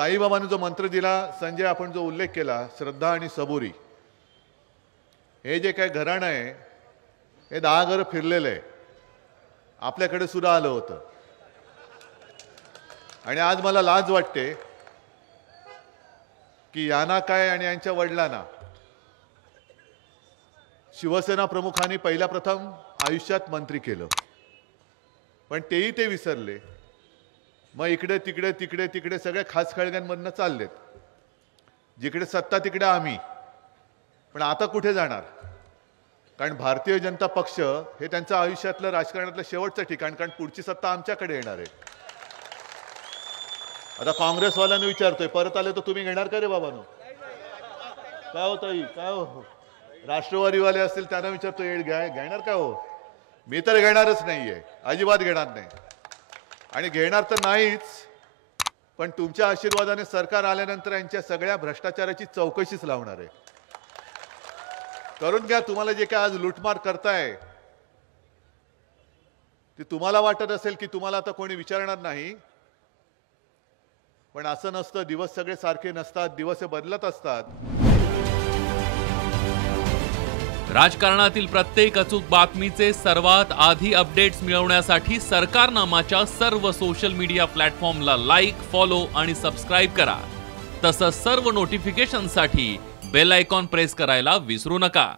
साईबाबांनी जो मंत्र दिला, संजय आपण जो उल्लेख केला, श्रद्धा आणि सबुरी, हे जे काही घराणं आहे हे 10 घरं फिरलेलं आहे, आपल्याकडे सुद्धा आलं होतं. आणि आज मला लाज वाटते की यांना काय आणि यांच्या वडिलांना शिवसेना प्रमुखांनी पहिल्या प्रथम आयुष्यात मंत्री केलं, पण तेही ते विसरले. मग इकडे तिकडे तिकडे तिकडे सगळे खास खळग्यांमधनं चाललेत. जिकडे सत्ता तिकडे आम्ही. पण आता कुठे जाणार? कारण भारतीय जनता पक्ष हे त्यांचं आयुष्यातलं राजकारणातलं शेवटचं ठिकाण, कारण पुढची सत्ता आमच्याकडे येणार आहे. आता काँग्रेसवाल्यांना विचारतोय, परत आले तर तुम्ही घेणार का रे बाबांनो? काय हो ताई, काय हो? राष्ट्रवादीवाले असतील त्यांना विचारतो, घेणार का हो? मी तर घेणारच नाहीये, अजिबात घेणार नाही. आणि घेणार तर नाहीच, पण तुमच्या आशीर्वादाने सरकार आल्यानंतर यांच्या सगळ्या भ्रष्टाचाराची चौकशीच लावणार आहे. करून घ्या. तुम्हाला जे काय आज लुटमार करताय ते तुम्हाला वाटत असेल की तुम्हाला आता कोणी विचारणार नाही, पण असं नसतं. दिवस सगळे सारखे नसतात, दिवस हे बदलत असतात. राजकारणातील प्रत्येक अचूक बातमीचे सर्वात आधी अपडेट्स मिळवण्यासाठी सरकारनामाच्या सर्व सोशल मीडिया प्लॅटफॉर्मला लाईक, फॉलो आणि सबस्क्राईब करा. तसंच सर्व नोटिफिकेशनसाठी बेल आयकॉन प्रेस करायला विसरू नका.